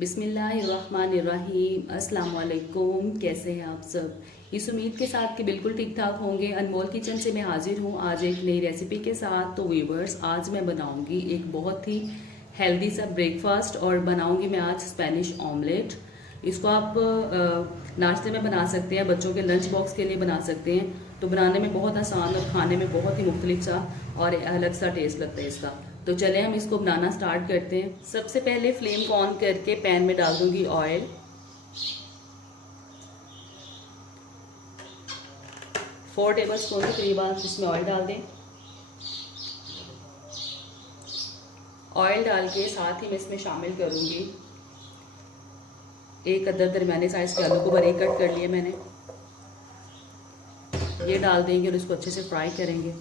बिस्मिल्लाहिर्रहमानिर्रहीम। अस्सलाम वालेकुम। कैसे हैं आप सब? इस उम्मीद के साथ कि बिल्कुल ठीक ठाक होंगे। अनमोल किचन से मैं हाजिर हूँ आज एक नई रेसिपी के साथ। तो व्यूवर्स, आज मैं बनाऊंगी एक बहुत ही हेल्दी सा ब्रेकफास्ट और बनाऊंगी मैं आज स्पेनिश ऑमलेट। इसको आप नाश्ते में बना सकते हैं, बच्चों के लंच बॉक्स के लिए बना सकते हैं। तो बनाने में बहुत आसान और खाने में बहुत ही मुख्तलिफ सा और अलग सा टेस्ट लगता है इसका। तो चले हम इसको बनाना स्टार्ट करते हैं। सबसे पहले फ्लेम को ऑन करके पैन में डाल दूंगी ऑयल। 4 टेबल स्पून के करीब आप इसमें ऑयल डाल दें। ऑयल डाल के साथ ही मैं इसमें शामिल करूंगी एक अदर दरमियाने साइज के आलू को बारीक कट कर लिया मैंने। ये डाल देंगे और इसको अच्छे से फ्राई करेंगे।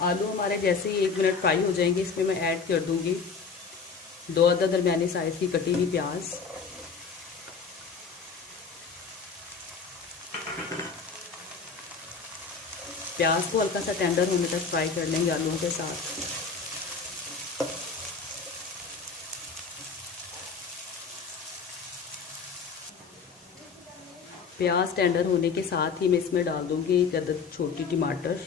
आलू हमारे जैसे ही 1 मिनट फ्राई हो जाएंगे, इसमें मैं ऐड कर दूंगी 2 अदर दरमियानी साइज की कटी हुई प्याज। प्याज को हल्का सा टेंडर होने तक फ्राई कर लेंगे आलूओं के साथ। प्याज टेंडर होने के साथ ही मैं इसमें डाल दूंगी 1 अदद छोटी टमाटर।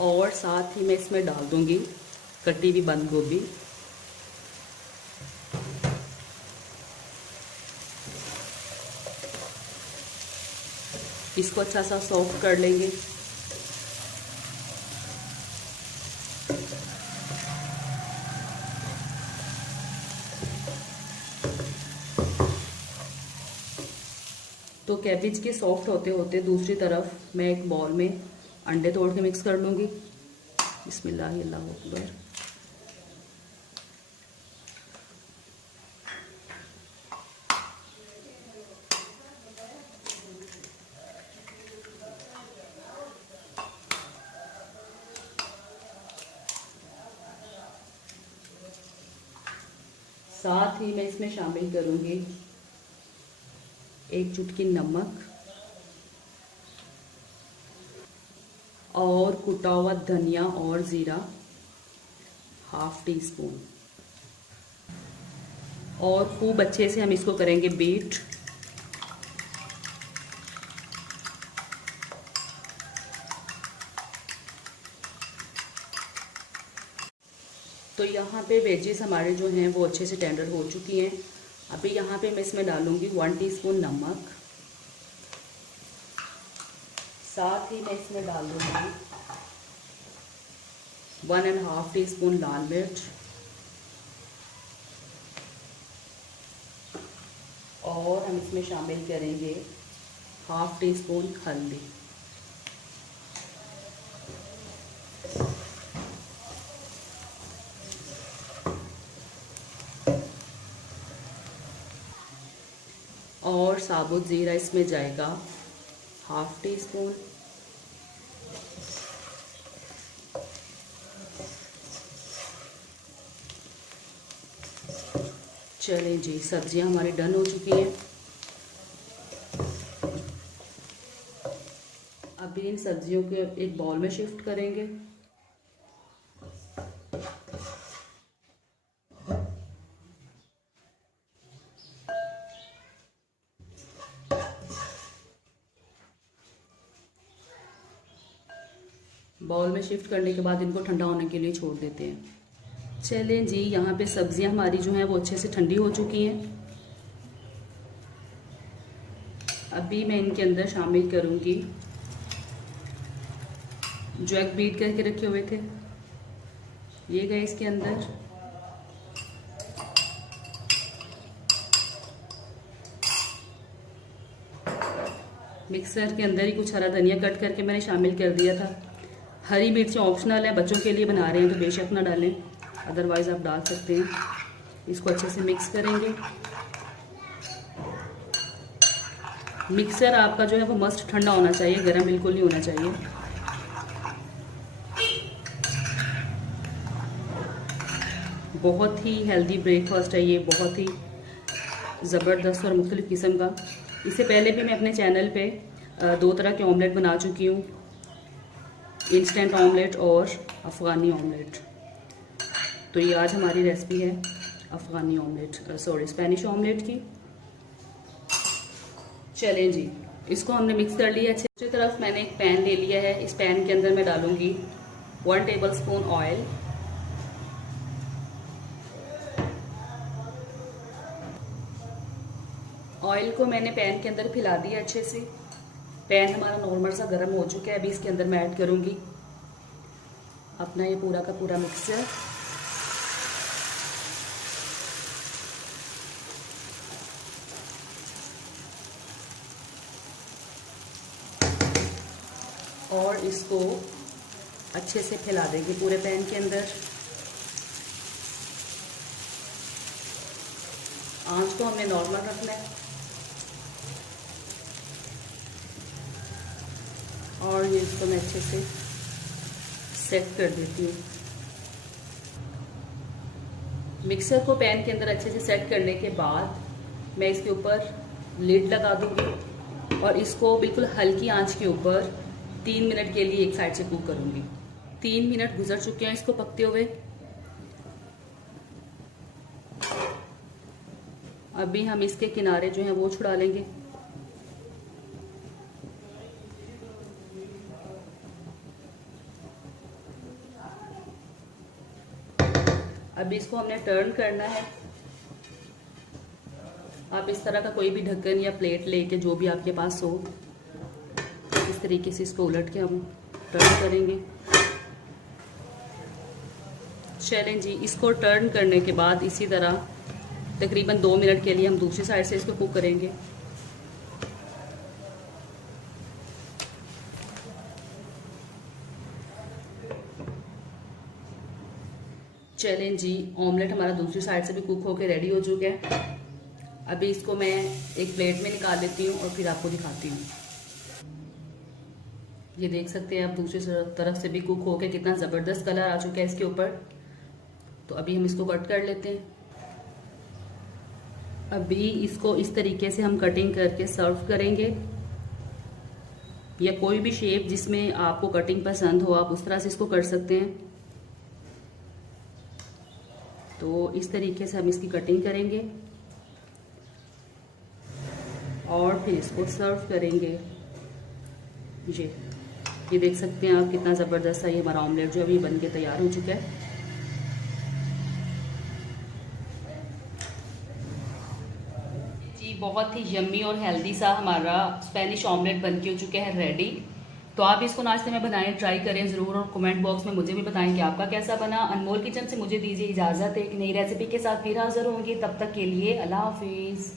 और साथ ही मैं इसमें डाल दूंगी कटी हुई बंद गोभी। इसको अच्छा सा सॉफ्ट कर लेंगे। तो कैबेज के सॉफ्ट होते होते दूसरी तरफ मैं एक बॉल में अंडे तोड़ के मिक्स कर लूँगी। बिस्मिल्लाह अल्लाहु अकबर। साथ ही मैं इसमें शामिल करूँगी 1 चुटकी नमक और कुटा हुआ धनिया और ज़ीरा 1/2 टीस्पून। और खूब अच्छे से हम इसको करेंगे बीट। तो यहाँ पे वेजेस हमारे जो हैं वो अच्छे से टेंडर हो चुकी हैं। अभी यहाँ पे मैं इसमें डालूंगी 1 टीस्पून नमक। साथ ही मैं इसमें डाल दूँगी 1.5 टीस्पून लाल मिर्च और हम इसमें शामिल करेंगे 1/2 टीस्पून हल्दी। और साबुत ज़ीरा इसमें जाएगा 1/2 टीस्पून। चलें जी, सब्जियां हमारी डन हो चुकी हैं। अभी इन सब्जियों को एक बाउल में शिफ्ट करेंगे। बाउल में शिफ्ट करने के बाद इनको ठंडा होने के लिए छोड़ देते हैं। चलें जी, यहाँ पे सब्जियां हमारी जो हैं वो अच्छे से ठंडी हो चुकी हैं। अभी मैं इनके अंदर शामिल करूँगी जो एग बीट करके रखे हुए थे, ये गए इसके अंदर। मिक्सर के अंदर ही कुछ हरा धनिया कट करके मैंने शामिल कर दिया था। हरी मिर्चें ऑप्शनल है, बच्चों के लिए बना रहे हैं तो बेशक ना डालें, अदरवाइज़ आप डाल सकते हैं। इसको अच्छे से मिक्स करेंगे। मिक्सर आपका जो है वो मस्ट ठंडा होना चाहिए, गर्म बिल्कुल नहीं होना चाहिए। बहुत ही हेल्दी ब्रेकफास्ट है ये, बहुत ही ज़बरदस्त और मुख्तलिफ़ किस्म का। इससे पहले भी मैं अपने चैनल पे 2 तरह के ऑमलेट बना चुकी हूँ, इंस्टेंट ऑमलेट और अफ़गानी ऑमलेट। तो ये आज हमारी रेसिपी है अफ़गानी ऑमलेट, स्पेनिश ऑमलेट की। चलें जी, इसको हमने मिक्स कर लिया अच्छे। दूसरी तरफ मैंने एक पैन ले लिया है, इस पैन के अंदर मैं डालूंगी 1 टेबलस्पून ऑयल। ऑयल को मैंने पैन के अंदर फैला दिया अच्छे से। पैन हमारा नॉर्मल सा गर्म हो चुका है। अभी इसके अंदर मैं ऐड करूंगी अपना ये पूरा का पूरा मिक्सचर। और इसको अच्छे से फैला देंगे पूरे पैन के अंदर। आंच को हमने नॉर्मल रखना है। और ये इसको मैं अच्छे से सेट कर देती हूँ। मिक्सर को पैन के अंदर अच्छे से सेट करने के बाद मैं इसके ऊपर लिड लगा दूँगी और इसको बिल्कुल हल्की आंच के ऊपर 3 मिनट के लिए एक साइड से कुक करूँगी। 3 मिनट गुजर चुके हैं इसको पकते हुए। अभी हम इसके किनारे जो हैं वो छुड़ा लेंगे। अभी इसको हमने टर्न करना है। आप इस तरह का कोई भी ढक्कन या प्लेट लेके, जो भी आपके पास हो, इस तरीके से इसको उलट के हम टर्न करेंगे। चलें जी, इसको टर्न करने के बाद इसी तरह तकरीबन 2 मिनट के लिए हम दूसरी साइड से इसको कुक करेंगे। चलें जी, ऑमलेट हमारा दूसरी साइड से भी कुक होकर रेडी हो चुका है। अभी इसको मैं एक प्लेट में निकाल लेती हूँ और फिर आपको दिखाती हूँ। ये देख सकते हैं आप, दूसरी तरफ से भी कुक होकर कितना ज़बरदस्त कलर आ चुका है इसके ऊपर। तो अभी हम इसको कट कर लेते हैं। अभी इसको इस तरीके से हम कटिंग करके सर्व करेंगे, या कोई भी शेप जिसमें आपको कटिंग पसंद हो आप उस तरह से इसको कर सकते हैं। तो इस तरीके से हम इसकी कटिंग करेंगे और फिर इसको सर्व करेंगे। ये देख सकते हैं आप, कितना ज़बरदस्त है ये हमारा ऑमलेट जो अभी बन के तैयार हो चुका है। जी, बहुत ही यम्मी और हेल्दी सा हमारा स्पेनिश ऑमलेट बन के हो चुका है रेडी। तो आप इसको नाश्ते में बनाएं, ट्राई करें ज़रूर और कमेंट बॉक्स में मुझे भी बताएं कि आपका कैसा बना। अनमोल किचन से मुझे दीजिए इजाज़त। एक नई रेसिपी के साथ फिर हाज़िर होंगी। तब तक के लिए अल्लाह हाफिज़।